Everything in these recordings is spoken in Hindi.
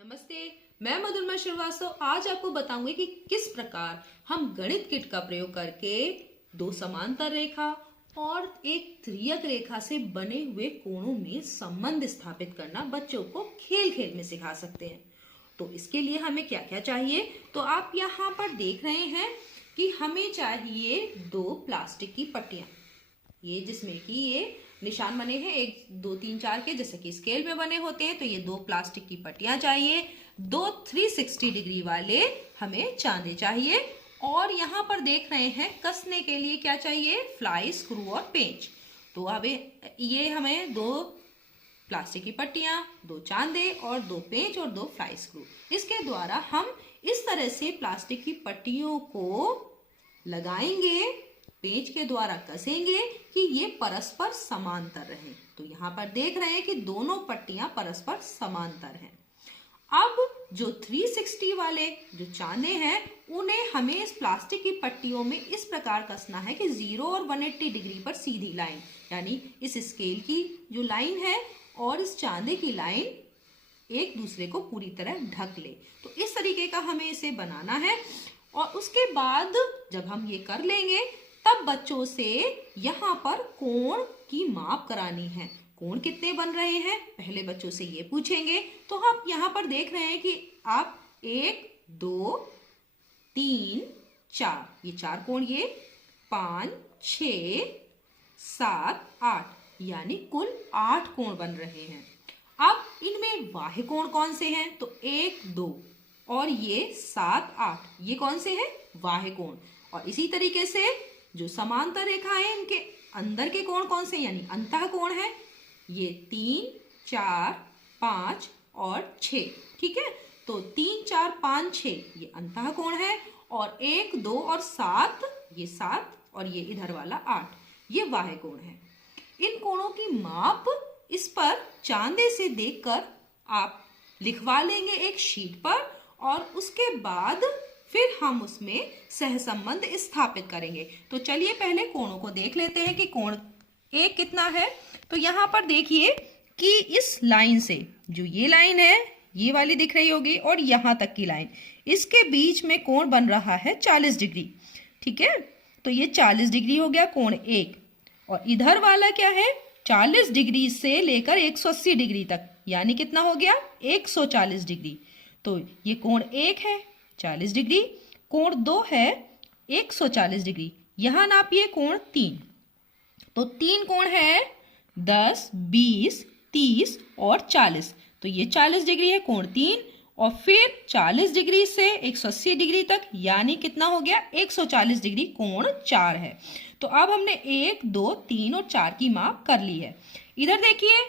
नमस्ते, मैं मधुरमा श्रीवास्तव आज आपको बताऊंगी कि किस प्रकार हम गणित किट का प्रयोग करके दो समांतर रेखा और एक त्रियक रेखा से बने हुए कोणों में संबंध स्थापित करना बच्चों को खेल खेल में सिखा सकते हैं। तो इसके लिए हमें क्या क्या चाहिए, तो आप यहाँ पर देख रहे हैं कि हमें चाहिए दो प्लास्टिक की पट्टियां, ये जिसमें कि ये निशान बने हैं 1 2 3 4 के, जैसे कि स्केल में बने होते हैं। तो ये दो प्लास्टिक की पट्टियां चाहिए, दो 360 डिग्री वाले हमें चांदे चाहिए, और यहाँ पर देख रहे हैं कसने के लिए क्या चाहिए, फ्लाई स्क्रू और पेंच। तो अब ये हमें दो प्लास्टिक की पट्टियां, दो चांदे और दो पेंच और दो फ्लाई स्क्रू, इसके द्वारा हम इस तरह से प्लास्टिक की पट्टियों को लगाएंगे, पेंच के द्वारा कसेंगे कि ये परस्पर समांतर रहें। तो यहाँ पर देख रहे हैं कि दोनों पट्टियां परस्पर समांतर हैं। अब जो 360 वाले जो चांदे हैं उन्हें हमें इस प्लास्टिक की पट्टियों में इस प्रकार कसना है कि 0 और 180 डिग्री पर सीधी लाइन, यानी इस स्केल की जो लाइन है और इस चांदे की लाइन एक दूसरे को पूरी तरह ढक ले। तो इस तरीके का हमें इसे बनाना है, और उसके बाद जब हम ये कर लेंगे तब बच्चों से यहाँ पर कोण की माप करानी है। कोण कितने बन रहे हैं पहले बच्चों से ये पूछेंगे। तो हम यहाँ पर देख रहे हैं कि आप 1 2 3 4, ये 4 कोण, ये 5 6 7 8, यानी कुल 8 कोण बन रहे हैं। अब इनमें बाह्य कोण कौन से हैं, तो 1 2 और ये 7 8, ये कौन से हैं, बाह्य कोण। और इसी तरीके से जो समांतर रेखा है इनके अंदर के कोण कौन से, यानी अंतः कोण है, ये 3 4 5 और 6, ठीक है। तो 3 4 5 6 ये अंतः कोण है, और 1 2 और 7, ये 7 और ये इधर वाला 8, ये बाह्य कोण है। इन कोणों की माप इस पर चांदे से देखकर आप लिखवा लेंगे एक शीट पर, और उसके बाद फिर हम उसमें सहसंबंध स्थापित करेंगे। तो चलिए पहले कोणों को देख लेते हैं कि कोण एक कितना है। तो यहाँ पर देखिए कि इस लाइन से, जो ये लाइन है ये वाली दिख रही होगी, और यहाँ तक की लाइन, इसके बीच में कोण बन रहा है 40 डिग्री, ठीक है। तो ये 40 डिग्री हो गया कोण एक, और इधर वाला क्या है, 40 डिग्री से लेकर 180 डिग्री तक, यानी कितना हो गया, 140 डिग्री। तो ये कोण एक है 40 डिग्री, कोण 2 है 140 डिग्री, यहां नापिए कोण 3। तो 3 कोण है 10 20 30 और 40, तो ये 40 डिग्री है कोण 3, और फिर 40 डिग्री से 180 डिग्री तक, यानी कितना हो गया, 140 डिग्री कोण 4 है। तो अब हमने 1 2 3 और 4 की माप कर ली है। इधर देखिए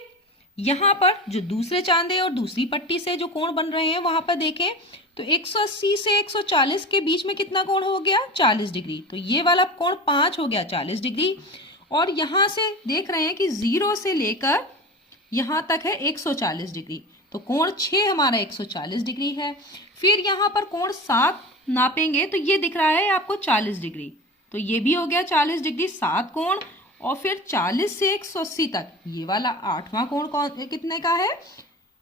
यहाँ पर जो दूसरे चांदे और दूसरी पट्टी से जो कोण बन रहे हैं वहां पर देखें, तो 180 से 140 के बीच में कितना कोण हो गया, 40 डिग्री। तो ये वाला कोण 5 हो गया 40 डिग्री, और यहां से देख रहे हैं कि 0 से लेकर यहां तक है 140 डिग्री, तो कोण 6 हमारा 140 डिग्री है। फिर यहाँ पर कोण 7 नापेंगे तो ये दिख रहा है आपको 40 डिग्री, तो ये भी हो गया 40 डिग्री 7 कोण, और फिर 40 से 180 तक ये वाला 8वां कोण कितने का है,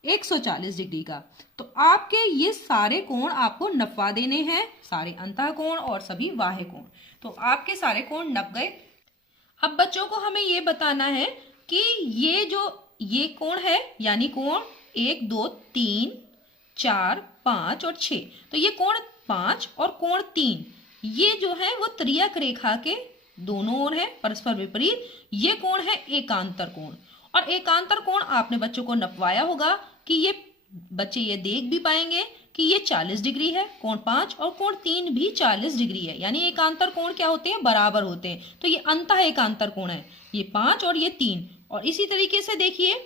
140 डिग्री का। तो आपके ये सारे कोण आपको नपवा देने हैं, सारे अंतः कोण और सभी बाह्य कोण। तो आपके सारे कोण नप गए। अब बच्चों को हमें ये बताना है कि ये जो ये कोण है, यानी कोण 1 2 3 4 5 और 6, तो ये कोण 5 और कोण 3 ये जो है वो त्रियक रेखा के दोनों ओर है, परस्पर विपरीत। ये कोण है एकांतर कोण, और एकांतर कोण आपने बच्चों को नपवाया होगा कि ये बच्चे ये देख भी पाएंगे कि ये 40 डिग्री है कोण 5, और कोण 3 भी 40 डिग्री है, यानी एकांतर कोण क्या होते हैं, बराबर होते हैं। तो ये अंतः एकांतर कोण है, ये 5 और ये 3। और इसी तरीके से देखिए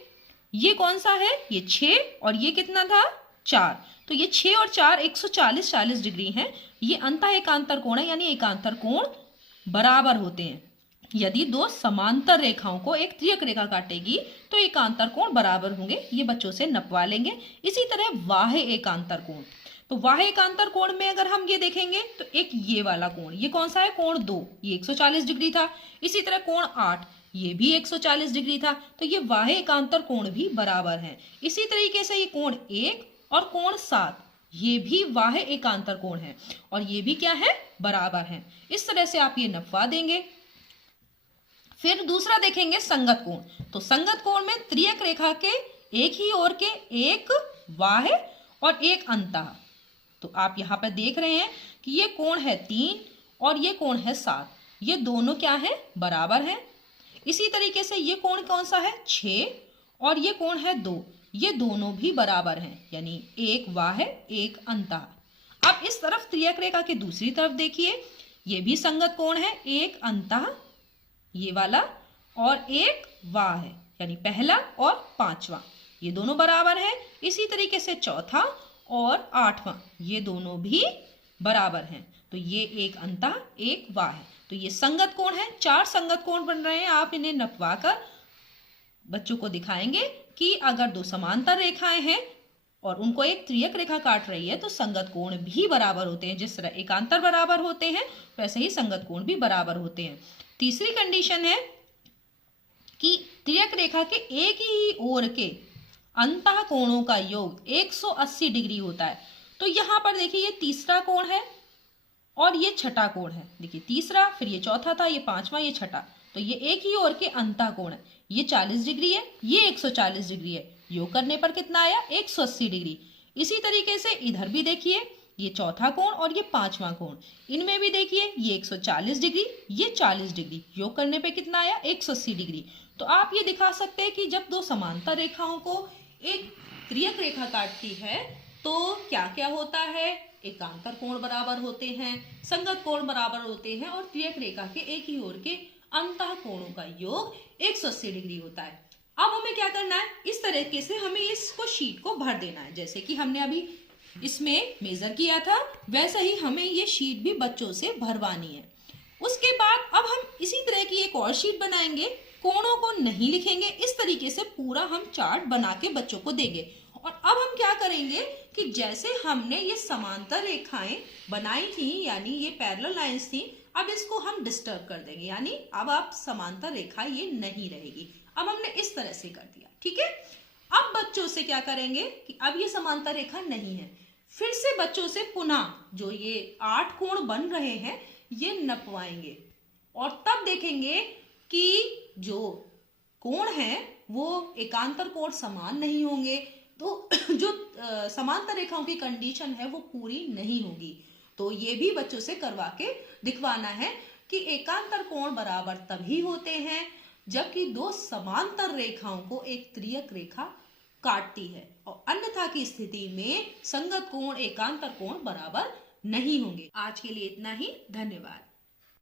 ये कौन सा है, ये 6 और ये कितना था, 4। तो ये 6 और 4 140 डिग्री है, ये अंतः एकांतर कोण है, यानी एकांतर कोण बराबर होते हैं। यदि दो समांतर रेखाओं को एक त्रियक रेखा काटेगी तो एकांतर कोण बराबर होंगे, ये बच्चों से नपवा लेंगे। इसी तरह बाह्य एकांतर कोण, तो बाह्य एकांतर कोण में अगर हम ये देखेंगे तो एक ये वाला कोण, ये कौन सा है, कोण 2, ये 140 डिग्री था। इसी तरह कोण 8, ये भी 140 डिग्री था, तो ये बाह्य एकांतर कोण भी बराबर हैं। इसी तरीके से ये कोण 1 और कोण 7, ये भी वाह्य एकांतर कोण है और ये भी क्या है, बराबर है। इस तरह से आप ये नपवा देंगे। फिर दूसरा देखेंगे संगत कोण। तो संगत कोण में त्रियक रेखा के एक ही ओर के एक बाह्य और एक अंतः। तो आप यहाँ पर देख रहे हैं कि ये कोण है 3 और ये कोण है 7, ये दोनों क्या है, बराबर हैं। इसी तरीके से ये कोण कौन सा है, 6 और ये कोण है 2, ये दोनों भी बराबर हैं, यानी एक बाह्य एक अंतः। अब इस तरफ त्रियक रेखा के दूसरी तरफ देखिए, ये भी संगत कोण है, एक अंतः ये वाला और एक बाह्य, यानी पहला और पांचवा, ये दोनों बराबर है। इसी तरीके से चौथा और आठवां, ये दोनों भी बराबर हैं। तो ये एक अंतः एक बाह्य, तो ये संगत कोण है। 4 संगत कोण बन रहे हैं। आप इन्हें नपवा कर बच्चों को दिखाएंगे कि अगर 2 समांतर रेखाएं हैं और उनको एक त्रियक रेखा काट रही है तो संगत कोण भी बराबर होते हैं। जिस तरह एकांतर बराबर होते हैं वैसे ही संगत कोण भी बराबर होते हैं। तीसरी कंडीशन है कि त्रियक रेखा के एक ही ओर के अंतः कोणों का योग 180 डिग्री होता है। तो यहां पर देखिए, ये तीसरा कोण है और ये छठा कोण है। देखिए तीसरा, फिर ये चौथा था, ये पांचवा, ये छठा, तो ये एक ही ओर के अंतः कोण है। ये 40 डिग्री है, ये 140 डिग्री है। योग करने पर कितना आया, 180 डिग्री। इसी तरीके से इधर भी देखिए, ये चौथा कोण और ये पांचवा कोण, इनमें भी देखिए ये 140 डिग्री, ये 40 डिग्री। योग करने पे कितना आया, 180 डिग्री। तो आप ये दिखा सकते हैं कि जब 2 समांतर रेखाओं को एक त्रियक रेखा काटती है तो क्या क्या होता है, एकांतर कोण बराबर होते हैं, संगत कोण बराबर होते हैं और त्रियक रेखा के एक ही ओर के अंतः कोणों का योग 180 डिग्री होता है। अब हमें क्या करना है, इस तरीके से हमें इसको शीट को भर देना है। जैसे कि हमने अभी इसमें मेजर किया था वैसे ही हमें ये शीट भी बच्चों से भरवानी है। उसके बाद अब हम इसी तरह की एक और शीट बनाएंगे, कोणों को नहीं लिखेंगे, इस तरीके से पूरा हम चार्ट बना के बच्चों को देंगे। और अब हम क्या करेंगे कि जैसे हमने ये समांतर रेखाएं बनाई थी, यानी ये पैरेलल लाइंस थी, अब इसको हम डिस्टर्ब कर देंगे, यानी अब आप समांतर रेखा ये नहीं रहेगी। अब हमने इस तरह से कर दिया, ठीक है। अब बच्चों से क्या करेंगे कि अब ये समांतर रेखा नहीं है, फिर से बच्चों से पुनः जो ये 8 कोण बन रहे हैं ये नपवाएंगे और तब देखेंगे कि जो कोण है वो एकांतर कोण समान नहीं होंगे, तो जो समांतर रेखाओं की कंडीशन है वो पूरी नहीं होगी। तो ये भी बच्चों से करवा के दिखवाना है कि एकांतर कोण बराबर तभी होते हैं जबकि 2 समांतर रेखाओं को एक त्रियक रेखा काटती है और अन्यथा की स्थिति में संगत कोण एकांतर कोण बराबर नहीं होंगे। आज के लिए इतना ही, धन्यवाद।